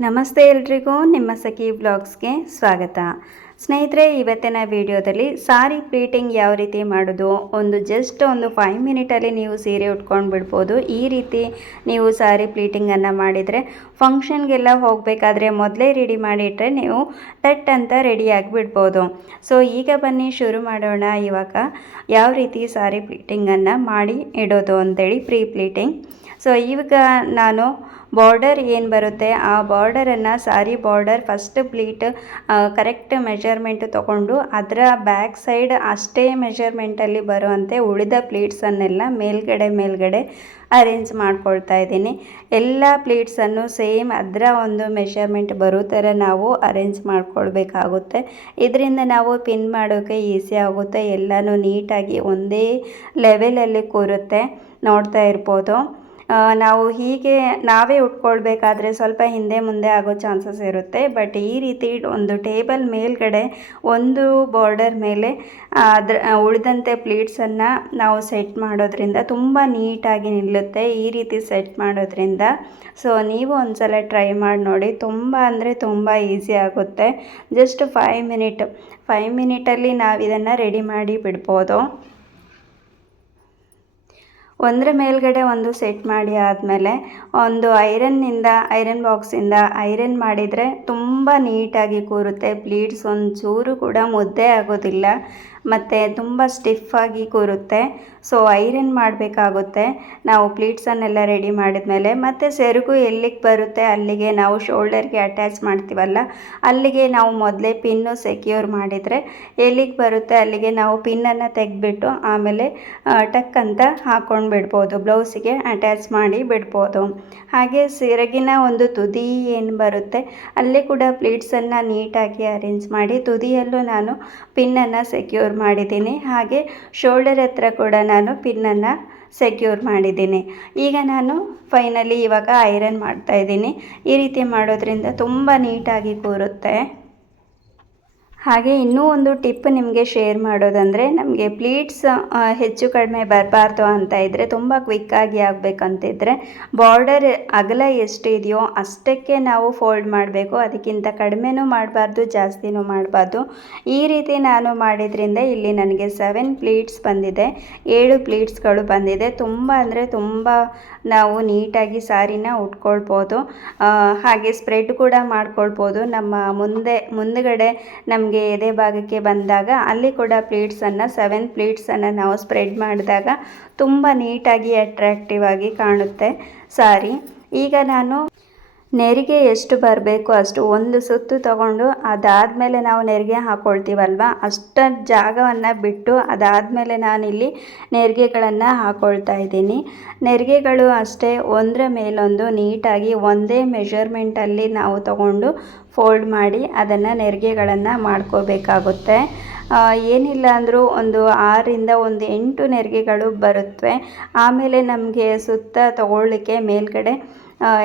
ನಮಸ್ತೆ ಎಲ್ರಿಗೂ, ನಿಮ್ಮ ಸಖಿ ಬ್ಲಾಗ್ಸ್ಗೆ ಸ್ವಾಗತ. ಸ್ನೇಹಿತರೆ, ಇವತ್ತಿನ ವಿಡಿಯೋದಲ್ಲಿ ಸಾರಿ ಪ್ಲೀಟಿಂಗ್ ಯಾವ ರೀತಿ ಮಾಡೋದು, ಜಸ್ಟ್ ಒಂದು 5 ಮಿನಿಟಲ್ಲಿ ನೀವು ಸೀರೆ ಉಟ್ಕೊಂಡು ಬಿಡ್ಬೋದು. ಈ ರೀತಿ ನೀವು ಸಾರಿ ಪ್ಲೀಟಿಂಗನ್ನು ಮಾಡಿದರೆ ಫಂಕ್ಷನ್ಗೆಲ್ಲ ಹೋಗಬೇಕಾದ್ರೆ ಮೊದಲೇ ರೆಡಿ ಮಾಡಿಟ್ರೆ ನೀವು ತಟ್ ಅಂತ ರೆಡಿ ಆಗಿಬಿಡ್ಬೋದು. ಸೊ ಈಗ ಬನ್ನಿ ಶುರು ಮಾಡೋಣ. ಇವಾಗ ಯಾವ ರೀತಿ ಸಾರಿ ಪ್ಲೀಟಿಂಗನ್ನು ಮಾಡಿ ಇಡೋದು ಅಂತೇಳಿ, ಪ್ರೀ ಪ್ಲೀಟಿಂಗ್. ಸೊ ಇವಾಗ ನಾನು ಬಾರ್ಡರ್ ಏನು ಬರುತ್ತೆ ಆ ಬಾರ್ಡರನ್ನು, ಸಾರಿ ಬಾರ್ಡರ್ ಫಸ್ಟ್ ಪ್ಲೀಟ್ ಕರೆಕ್ಟ್ ಮೆಜರ್ಮೆಂಟ್ ತೊಗೊಂಡು ಅದರ ಬ್ಯಾಕ್ ಸೈಡ್ ಅಷ್ಟೇ ಮೆಜರ್ಮೆಂಟಲ್ಲಿ ಬರುವಂತೆ ಉಳಿದ ಪ್ಲೀಟ್ಸನ್ನೆಲ್ಲ ಮೇಲ್ಗಡೆ ಅರೇಂಜ್ ಮಾಡ್ಕೊಳ್ತಾ ಇದ್ದೀನಿ. ಎಲ್ಲ ಪ್ಲೀಟ್ಸನ್ನು ಸೇಮ್ ಅದರ ಒಂದು ಮೆಷರ್ಮೆಂಟ್ ಬರೋ ಥರ ನಾವು ಅರೇಂಜ್ ಮಾಡ್ಕೊಳ್ಬೇಕಾಗುತ್ತೆ. ಇದರಿಂದ ನಾವು ಪಿನ್ ಮಾಡೋಕ್ಕೆ ಈಸಿ ಆಗುತ್ತೆ. ಎಲ್ಲನೂ ನೀಟಾಗಿ ಒಂದೇ ಲೆವೆಲಲ್ಲಿ ಕೂರುತ್ತೆ, ನೋಡ್ತಾ ಇರ್ಬೋದು. ನಾವು ಹೀಗೆ ನಾವೇ ಉಟ್ಕೊಳ್ಬೇಕಾದ್ರೆ ಸ್ವಲ್ಪ ಹಿಂದೆ ಮುಂದೆ ಆಗೋ ಚಾನ್ಸಸ್ ಇರುತ್ತೆ. ಬಟ್ ಈ ರೀತಿ ಒಂದು ಟೇಬಲ್ ಮೇಲ್ಗಡೆ ಒಂದು ಬಾರ್ಡರ್ ಮೇಲೆ ಅದರ ಉಳಿದಂತೆ ಪ್ಲೀಟ್ಸನ್ನು ನಾವು ಸೆಟ್ ಮಾಡೋದ್ರಿಂದ ತುಂಬ ನೀಟಾಗಿ ನಿಲ್ಲುತ್ತೆ. ಈ ರೀತಿ ಸೆಟ್ ಮಾಡೋದ್ರಿಂದ ಸೊ ನೀವು ಒಂದ್ಸಲ ಟ್ರೈ ಮಾಡಿ ನೋಡಿ. ತುಂಬ ಅಂದರೆ ತುಂಬ ಈಸಿ ಆಗುತ್ತೆ. ಜಸ್ಟ್ 5 ಮಿನಿಟಲ್ಲಿ ನಾವು ಇದನ್ನು ರೆಡಿ ಮಾಡಿ ಬಿಡ್ಬೋದು. ಒಂದರ ಮೇಲ್ಗಡೆ ಒಂದು ಸೆಟ್ ಮಾಡಿ ಆದಮೇಲೆ ಒಂದು ಐರನ್ ಬಾಕ್ಸಿಂದ ಐರನ್ ಮಾಡಿದರೆ ತುಂಬ ನೀಟಾಗಿ ಕೂರುತ್ತೆ. ಪ್ಲೀಟ್ಸ್ ಒಂಚೂರು ಕೂಡ ಮುದ್ದೆ ಆಗೋದಿಲ್ಲ ಮತ್ತು ತುಂಬ ಸ್ಟಿಫಾಗಿ ಕೂರುತ್ತೆ. ಸೊ ಐರನ್ ಮಾಡಬೇಕಾಗುತ್ತೆ ನಾವು ಪ್ಲೀಟ್ಸನ್ನೆಲ್ಲ ರೆಡಿ ಮಾಡಿದ್ಮೇಲೆ. ಮತ್ತು ಸೆರಗು ಎಲ್ಲಿಗೆ ಬರುತ್ತೆ ಅಲ್ಲಿಗೆ ನಾವು ಶೋಲ್ಡರ್ಗೆ ಅಟ್ಯಾಚ್ ಮಾಡ್ತೀವಲ್ಲ, ಅಲ್ಲಿಗೆ ನಾವು ಮೊದಲೇ ಪಿನ್ನು ಸೆಕ್ಯೂರ್ ಮಾಡಿದರೆ ಎಲ್ಲಿಗೆ ಬರುತ್ತೆ ಅಲ್ಲಿಗೆ ನಾವು ಪಿನ್ನನ್ನು ತೆಗೆದ್ಬಿಟ್ಟು ಆಮೇಲೆ ಟಕ್ ಅಂತ ಹಾಕ್ಕೊಂಡು ಬಿಡ್ಬೋದು, ಬ್ಲೌಸಿಗೆ ಅಟ್ಯಾಚ್ ಮಾಡಿ ಬಿಡ್ಬೋದು. ಹಾಗೆ ಸೆರಗಿನ ಒಂದು ತುದಿ ಏನು ಬರುತ್ತೆ ಅಲ್ಲಿ ಕೂಡ ಪ್ಲೀಟ್ಸನ್ನು ನೀಟಾಗಿ ಅರೇಂಜ್ ಮಾಡಿ ತುದಿಯಲ್ಲೂ ನಾನು ಪಿನ್ನನ್ನು ಸೆಕ್ಯೂರ್ ಮಾಡಿದ್ದೀನಿ. ಹಾಗೆ ಶೋಲ್ಡರ್ ಹತ್ರ ಕೂಡ ನಾನು ಪಿನ್ನನ್ನು ಸೆಕ್ಯೂರ್ ಮಾಡಿದ್ದೀನಿ. ಈಗ ನಾನು ಫೈನಲಿ ಇವಾಗ ಐರನ್ ಮಾಡ್ತಾಯಿದ್ದೀನಿ. ಈ ರೀತಿ ಮಾಡೋದ್ರಿಂದ ತುಂಬ ನೀಟಾಗಿ ಕೂರುತ್ತೆ. ಹಾಗೆ ಇನ್ನೂ ಒಂದು ಟಿಪ್ ನಿಮಗೆ ಶೇರ್ ಮಾಡೋದಂದರೆ, ನಮಗೆ ಪ್ಲೀಟ್ಸ್ ಹೆಚ್ಚು ಕಡಿಮೆ ಬರಬಾರ್ದು ಅಂತ ಇದ್ದರೆ, ತುಂಬ ಕ್ವಿಕ್ಕಾಗಿ ಆಗಬೇಕಂತಿದ್ರೆ ಬಾರ್ಡರ್ ಅಗಲ ಎಷ್ಟು ಇದೆಯೋ ಅಷ್ಟಕ್ಕೆ ನಾವು ಫೋಲ್ಡ್ ಮಾಡಬೇಕು. ಅದಕ್ಕಿಂತ ಕಡಿಮೆನೂ ಮಾಡಬಾರ್ದು, ಜಾಸ್ತಿನೂ ಮಾಡಬಾರ್ದು. ಈ ರೀತಿ ನಾನು ಮಾಡಿದ್ರಿಂದ ಇಲ್ಲಿ ನನಗೆ 7 ಪ್ಲೀಟ್ಸ್ ಬಂದಿದೆ, 7 ಪ್ಲೀಟ್ಸ್ಗಳು ಬಂದಿದೆ. ತುಂಬ ಅಂದರೆ ತುಂಬ ನಾವು ನೀಟಾಗಿ ಸಾರಿನ ಉಟ್ಕೊಳ್ಬೋದು. ಹಾಗೆ ಸ್ಪ್ರೆಡ್ ಕೂಡ ಮಾಡ್ಕೊಳ್ಬೋದು. ನಮ್ಮ ಮುಂದುಗಡೆ ನಮಗೆ ಎದೆ ಭಾಗಕ್ಕೆ ಬಂದಾಗ ಅಲ್ಲಿ ಕೂಡ 7 ಪ್ಲೀಟ್ಸನ್ನು ನಾವು ಸ್ಪ್ರೆಡ್ ಮಾಡಿದಾಗ ತುಂಬ ನೀಟಾಗಿ ಅಟ್ರಾಕ್ಟಿವ್ ಆಗಿ ಕಾಣುತ್ತೆ ಸಾರಿ. ಈಗ ನಾನು ನೆರಿಗೆ ಎಷ್ಟು ಬರಬೇಕು ಅಷ್ಟು ಒಂದು ಸುತ್ತು ತಗೊಂಡು ಅದಾದಮೇಲೆ ನಾವು ನೆರಿಗೆ ಹಾಕ್ಕೊಳ್ತೀವಲ್ವ, ಅಷ್ಟು ಜಾಗವನ್ನು ಬಿಟ್ಟು ಅದಾದಮೇಲೆ ನಾನಿಲ್ಲಿ ನೆರಿಗೆಗಳನ್ನು ಹಾಕ್ಕೊಳ್ತಾ ಇದ್ದೀನಿ. ನೆರಿಗೆಗಳು ಅಷ್ಟೇ ಒಂದರ ಮೇಲೊಂದು ನೀಟಾಗಿ ಒಂದೇ ಮೆಷರ್ಮೆಂಟಲ್ಲಿ ನಾವು ತಗೊಂಡು ಫೋಲ್ಡ್ ಮಾಡಿ ಅದನ್ನು ನೆರಿಗೆಗಳನ್ನು ಮಾಡ್ಕೋಬೇಕಾಗುತ್ತೆ. ಏನಿಲ್ಲ ಅಂದರೂ ಒಂದು 6ರಿಂದ 8 ನೆರಿಗೆಗಳು ಬರುತ್ತವೆ. ಆಮೇಲೆ ನಮಗೆ ಸುತ್ತ ತಗೊಳ್ಳಿಕ್ಕೆ ಮೇಲ್ಗಡೆ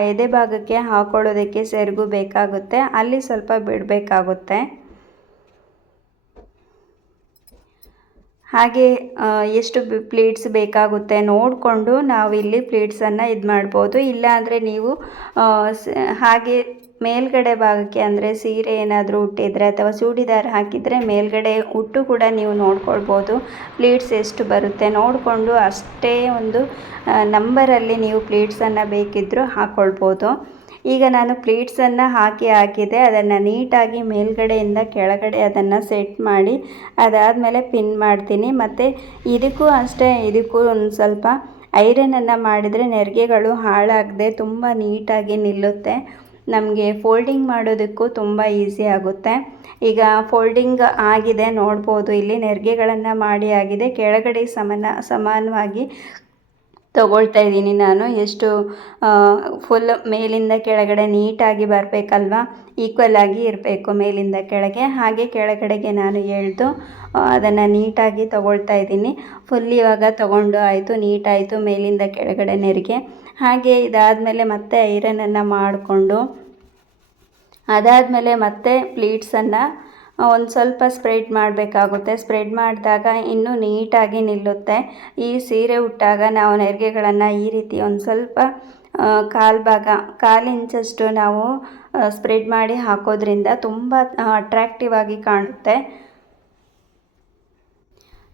ಎದೆ ಭಾಗಕ್ಕೆ ಹಾಕೊಳ್ಳೋದಕ್ಕೆ ಸೆರಗು ಬೇಕಾಗುತ್ತೆ, ಅಲ್ಲಿ ಸ್ವಲ್ಪ ಬಿಡಬೇಕಾಗುತ್ತೆ. ಹಾಗೆ ಎಷ್ಟು ಪ್ಲೀಟ್ಸ್ ಬೇಕಾಗುತ್ತೆ ನೋಡಿಕೊಂಡು ನಾವು ಇಲ್ಲಿ ಪ್ಲೀಟ್ಸನ್ನು ಇದು ಮಾಡ್ಬೋದು. ಇಲ್ಲಾಂದರೆ ನೀವು ಹಾಗೆ ಮೇಲ್ಗಡೆ ಭಾಗಕ್ಕೆ ಅಂದರೆ ಸೀರೆ ಏನಾದರೂ ಉಟ್ಟಿದ್ರೆ ಅಥವಾ ಚೂಡಿದಾರ್ ಹಾಕಿದರೆ ಮೇಲ್ಗಡೆ ಉಟ್ಟು ಕೂಡ ನೀವು ನೋಡ್ಕೊಳ್ಬೋದು. ಪ್ಲೀಟ್ಸ್ ಎಷ್ಟು ಬರುತ್ತೆ ನೋಡಿಕೊಂಡು ಅಷ್ಟೇ ಒಂದು ನಂಬರಲ್ಲಿ ನೀವು ಪ್ಲೀಟ್ಸನ್ನು ಬೇಕಿದ್ದರೂ ಹಾಕ್ಕೊಳ್ಬೋದು. ಈಗ ನಾನು ಪ್ಲೀಟ್ಸನ್ನು ಹಾಕಿದೆ, ಅದನ್ನು ನೀಟಾಗಿ ಮೇಲ್ಗಡೆಯಿಂದ ಕೆಳಗಡೆ ಅದನ್ನು ಸೆಟ್ ಮಾಡಿ ಅದಾದಮೇಲೆ ಪಿನ್ ಮಾಡ್ತೀನಿ. ಮತ್ತು ಇದಕ್ಕೂ ಅಷ್ಟೇ, ಇದಕ್ಕೂ ಒಂದು ಸ್ವಲ್ಪ ಐರನನ್ನು ಮಾಡಿದರೆ ನೆರಿಗೆಗಳು ಹಾಳಾಗದೆ ತುಂಬ ನೀಟಾಗಿ ನಿಲ್ಲುತ್ತೆ. ನಮಗೆ ಫೋಲ್ಡಿಂಗ್ ಮಾಡೋದಕ್ಕೂ ತುಂಬ ಈಸಿ ಆಗುತ್ತೆ. ಈಗ ಫೋಲ್ಡಿಂಗ್ ಆಗಿದೆ ನೋಡ್ಬೋದು, ಇಲ್ಲಿ ನೆರಿಗೆಗಳನ್ನು ಮಾಡಿ ಆಗಿದೆ. ಕೆಳಗಡೆ ಸಮಾನವಾಗಿ ತಗೊಳ್ತಾ ಇದ್ದೀನಿ ನಾನು. ಎಷ್ಟು ಫುಲ್ ಮೇಲಿಂದ ಕೆಳಗಡೆ ನೀಟಾಗಿ ಬರಬೇಕಲ್ವ, ಈಕ್ವಲ್ ಆಗಿ ಇರಬೇಕು ಮೇಲಿಂದ ಕೆಳಗೆ. ಹಾಗೆ ಕೆಳಗಡೆಗೆ ನಾನು ಎಳೆದು ಅದನ್ನು ನೀಟಾಗಿ ತಗೊಳ್ತಾ ಇದ್ದೀನಿ. ಫುಲ್ ಇವಾಗ ತಗೊಂಡು ಆಯಿತು, ನೀಟಾಯಿತು ಮೇಲಿಂದ ಕೆಳಗಡೆ ನೆರಿಗೆ. ಹಾಗೆ ಇದಾದಮೇಲೆ ಮತ್ತೆ ಐರನನ್ನು ಮಾಡಿಕೊಂಡು ಅದಾದಮೇಲೆ ಮತ್ತೆ ಪ್ಲೀಟ್ಸನ್ನು ಒಂದು ಸ್ವಲ್ಪ ಸ್ಪ್ರೆಡ್ ಮಾಡಬೇಕಾಗುತ್ತೆ. ಸ್ಪ್ರೆಡ್ ಮಾಡಿದಾಗ ಇನ್ನೂ ನೀಟಾಗಿ ನಿಲ್ಲುತ್ತೆ. ಈ ಸೀರೆ ಉಟ್ಟಾಗ ನಾವು ನೆರಿಗೆಗಳನ್ನು ಈ ರೀತಿ ಒಂದು ಸ್ವಲ್ಪ ಕಾಲು ಇಂಚಷ್ಟು ನಾವು ಸ್ಪ್ರೆಡ್ ಮಾಡಿ ಹಾಕೋದ್ರಿಂದ ತುಂಬ ಅಟ್ರಾಕ್ಟಿವ್ ಆಗಿ ಕಾಣುತ್ತೆ.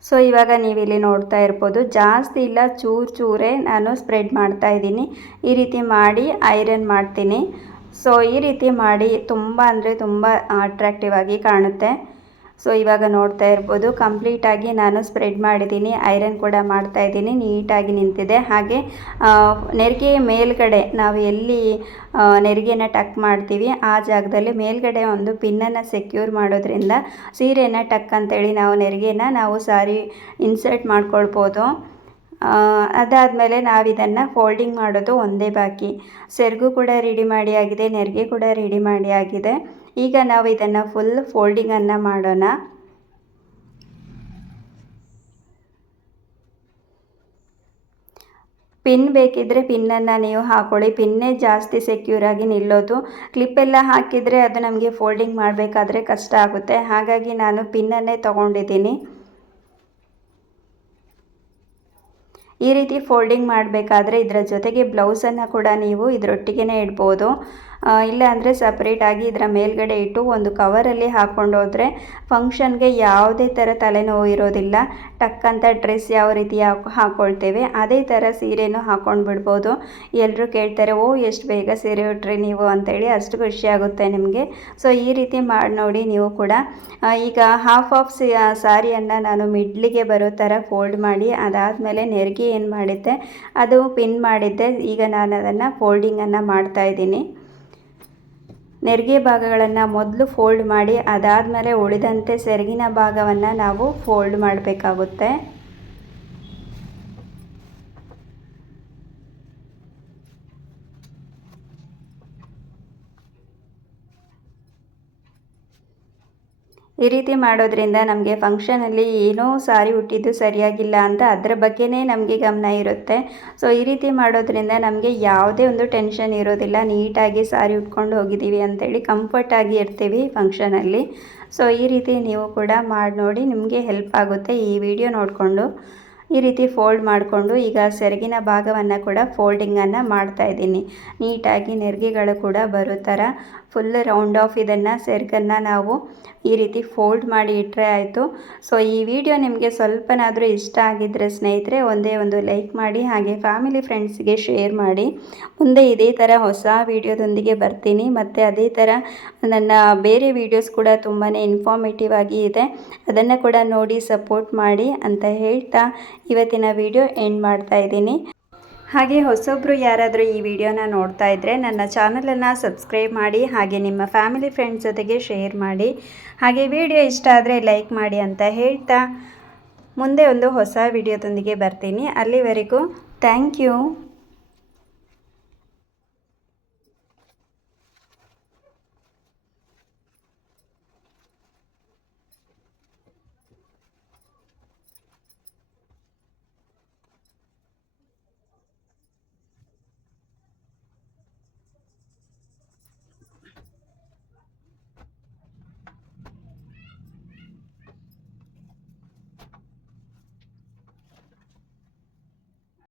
ಸೊ ಇವಾಗ ನೀವಿಲ್ಲಿ ನೋಡ್ತಾ ಇರ್ಬೋದು, ಜಾಸ್ತಿ ಇಲ್ಲ, ಚೂರೇ ನಾನು ಸ್ಪ್ರೆಡ್ ಮಾಡ್ತಾ ಇದ್ದೀನಿ. ಈ ರೀತಿ ಮಾಡಿ ಐರನ್ ಮಾಡ್ತೀನಿ. ಸೊ ಈ ರೀತಿ ಮಾಡಿ ತುಂಬ ಅಂದರೆ ತುಂಬ ಅಟ್ರಾಕ್ಟಿವ್ ಆಗಿ ಕಾಣುತ್ತೆ. ಸೊ ಇವಾಗ ನೋಡ್ತಾ ಇರ್ಬೋದು, ಕಂಪ್ಲೀಟಾಗಿ ನಾನು ಸ್ಪ್ರೆಡ್ ಮಾಡಿದ್ದೀನಿ, ಐರನ್ ಕೂಡ ಮಾಡ್ತಾ ಇದ್ದೀನಿ, ನೀಟಾಗಿ ನಿಂತಿದೆ. ಹಾಗೆ ನೆರಿಗೆ ಮೇಲ್ಗಡೆ ನಾವು ಎಲ್ಲಿ ನೆರಿಗೆನ ಟಕ್ ಮಾಡ್ತೀವಿ ಆ ಜಾಗದಲ್ಲಿ ಮೇಲ್ಗಡೆ ಒಂದು ಪಿನ್ನನ್ನು ಸೆಕ್ಯೂರ್ ಮಾಡೋದ್ರಿಂದ ಸೀರೆನ ಟಕ್ ಅಂತೇಳಿ ನಾವು ಸಾರಿ ಇನ್ಸರ್ಟ್ ಮಾಡ್ಕೊಳ್ಬೋದು. ಅದಾದಮೇಲೆ ನಾವಿದನ್ನು ಫೋಲ್ಡಿಂಗ್ ಮಾಡೋದು ಒಂದೇ ಬಾಕಿ. ಸೆರಗು ಕೂಡ ರೆಡಿ ಮಾಡಿ ಆಗಿದೆ, ನೆರಿಗೆ ಕೂಡ ರೆಡಿ ಮಾಡಿ ಆಗಿದೆ. ಈಗ ನಾವು ಇದನ್ನು ಫುಲ್ ಫೋಲ್ಡಿಂಗನ್ನು ಮಾಡೋಣ. ಪಿನ್ ಬೇಕಿದ್ದರೆ ಪಿನ್ನನ್ನು ನೀವು ಹಾಕೊಳ್ಳಿ. ಪಿನ್ನೇ ಜಾಸ್ತಿ ಸೆಕ್ಯೂರ್ ಆಗಿ ನಿಲ್ಲೋದು. ಕ್ಲಿಪ್ಪೆಲ್ಲ ಹಾಕಿದರೆ ಅದು ನಮಗೆ ಫೋಲ್ಡಿಂಗ್ ಮಾಡಬೇಕಾದ್ರೆ ಕಷ್ಟ ಆಗುತ್ತೆ. ಹಾಗಾಗಿ ನಾನು ಪಿನ್ನನ್ನೇ ತೊಗೊಂಡಿದ್ದೀನಿ. ಈ ರೀತಿ ಫೋಲ್ಡಿಂಗ್ ಮಾಡಬೇಕಾದ್ರೆ ಇದರ ಜೊತೆಗೆ ಬ್ಲೌಸನ್ನು ಕೂಡ ನೀವು ಇದರೊಟ್ಟಿಗೆ ಇಡ್ಬೋದು. ಇಲ್ಲ ಅಂದರೆ ಸಪ್ರೇಟಾಗಿ ಇದರ ಮೇಲ್ಗಡೆ ಇಟ್ಟು ಒಂದು ಕವರಲ್ಲಿ ಹಾಕ್ಕೊಂಡು ಹೋದರೆ ಫಂಕ್ಷನ್ಗೆ ಯಾವುದೇ ಥರ ತಲೆನೋವು ಇರೋದಿಲ್ಲ. ಟಕ್ ಅಂತ ಡ್ರೆಸ್ ಯಾವ ರೀತಿ ಹಾಕ್ಕೊಳ್ತೇವೆ ಅದೇ ಥರ ಸೀರೆನೂ ಹಾಕ್ಕೊಂಡು ಬಿಡ್ಬೋದು. ಎಲ್ಲರೂ ಕೇಳ್ತಾರೆ, ಓ ಎಷ್ಟು ಬೇಗ ಸೀರೆ ಉಟ್ರಿ ನೀವು ಅಂತೇಳಿ, ಅಷ್ಟು ಖುಷಿಯಾಗುತ್ತೆ ನಿಮಗೆ. ಸೊ ಈ ರೀತಿ ಮಾಡಿ ನೋಡಿ ನೀವು ಕೂಡ. ಈಗ ಹಾಫ್ ಸಾರಿಯನ್ನು ನಾನು ಮಿಡ್ಲಿಗೆ ಬರೋ ಥರ ಫೋಲ್ಡ್ ಮಾಡಿ ಅದಾದಮೇಲೆ ನೆರಿಗೆ ಏನು ಮಾಡಿದ್ದೆ ಅದು ಪಿನ್ ಮಾಡಿದ್ದೆ. ಈಗ ನಾನು ಅದನ್ನು ಫೋಲ್ಡಿಂಗನ್ನು ಮಾಡ್ತಾಯಿದ್ದೀನಿ. ನೆರಿಗೆ ಭಾಗಗಳನ್ನು ಮೊದಲು ಫೋಲ್ಡ್ ಮಾಡಿ ಅದಾದಮೇಲೆ ಉಳಿದಂತೆ ಸೆರಗಿನ ಭಾಗವನ್ನು ನಾವು ಫೋಲ್ಡ್ ಮಾಡಬೇಕಾಗುತ್ತೆ. ಈ ರೀತಿ ಮಾಡೋದ್ರಿಂದ ನಮಗೆ ಫಂಕ್ಷನಲ್ಲಿ ಏನೋ ಸಾರಿ ಉಟ್ಟಿದ್ದು ಸರಿಯಾಗಿಲ್ಲ ಅಂತ ಅದರ ಬಗ್ಗೆನೇ ನಮಗೆ ಗಮನ ಇರುತ್ತೆ. ಸೊ ಈ ರೀತಿ ಮಾಡೋದ್ರಿಂದ ನಮಗೆ ಯಾವುದೇ ಒಂದು ಟೆನ್ಷನ್ ಇರೋದಿಲ್ಲ. ನೀಟಾಗಿ ಸಾರಿ ಉಟ್ಕೊಂಡು ಹೋಗಿದ್ದೀವಿ ಅಂತೇಳಿ ಕಂಫರ್ಟಾಗಿ ಇರ್ತೀವಿ ಫಂಕ್ಷನಲ್ಲಿ. ಸೊ ಈ ರೀತಿ ನೀವು ಕೂಡ ಮಾಡಿ ನೋಡಿ, ನಿಮಗೆ ಹೆಲ್ಪ್ ಆಗುತ್ತೆ ಈ ವಿಡಿಯೋ ನೋಡಿಕೊಂಡು. ಈ ರೀತಿ ಫೋಲ್ಡ್ ಮಾಡಿಕೊಂಡು ಈಗ ಸೆರಗಿನ ಭಾಗವನ್ನು ಕೂಡ ಫೋಲ್ಡಿಂಗನ್ನು ಮಾಡ್ತಾಯಿದ್ದೀನಿ. ನೀಟಾಗಿ ನೆರಿಗೆಗಳು ಕೂಡ ಬರೋ ಥರ ಫುಲ್ ರೌಂಡ್ ಆಫ್ ಇದನ್ನು ಸೆರಗನ್ನು ನಾವು ಈ ರೀತಿ ಫೋಲ್ಡ್ ಮಾಡಿ ಇಟ್ಟರೆ ಆಯಿತು. ಸೊ ಈ ವಿಡಿಯೋ ನಿಮಗೆ ಸ್ವಲ್ಪನಾದರೂ ಇಷ್ಟ ಆಗಿದ್ದರೆ ಸ್ನೇಹಿತರೆ ಒಂದೇ ಒಂದು ಲೈಕ್ ಮಾಡಿ, ಹಾಗೆ ಫ್ಯಾಮಿಲಿ ಫ್ರೆಂಡ್ಸ್ಗೆ ಶೇರ್ ಮಾಡಿ. ಮುಂದೆ ಇದೇ ಥರ ಹೊಸ ವಿಡಿಯೋದೊಂದಿಗೆ ಬರ್ತೀನಿ. ಮತ್ತು ಅದೇ ಥರ ನನ್ನ ಬೇರೆ ವೀಡಿಯೋಸ್ ಕೂಡ ತುಂಬಾ ಇನ್ಫಾರ್ಮೇಟಿವ್ ಆಗಿ ಇದೆ, ಅದನ್ನು ಕೂಡ ನೋಡಿ ಸಪೋರ್ಟ್ ಮಾಡಿ ಅಂತ ಹೇಳ್ತಾ ಇವತ್ತಿನ ವಿಡಿಯೋ ಎಂಡ್ ಮಾಡ್ತಾ ಇದ್ದೀನಿ. ಹಾಗೆ ಹೊಸೊಬ್ಬರು ಯಾರಾದರೂ ಈ ವಿಡಿಯೋನ ನೋಡ್ತಾ ಇದ್ದರೆ ನನ್ನ ಚಾನಲನ್ನು ಸಬ್ಸ್ಕ್ರೈಬ್ ಮಾಡಿ, ಹಾಗೆ ನಿಮ್ಮ ಫ್ಯಾಮಿಲಿ ಫ್ರೆಂಡ್ಸ್ ಜೊತೆಗೆ ಶೇರ್ ಮಾಡಿ. ಹಾಗೆ ವಿಡಿಯೋ ಇಷ್ಟ ಆದರೆ ಲೈಕ್ ಮಾಡಿ ಅಂತ ಹೇಳ್ತಾ ಮುಂದೆ ಒಂದು ಹೊಸ ವಿಡಿಯೋದೊಂದಿಗೆ ಬರ್ತೀನಿ. ಅಲ್ಲಿವರೆಗೂ ಥ್ಯಾಂಕ್ ಯು.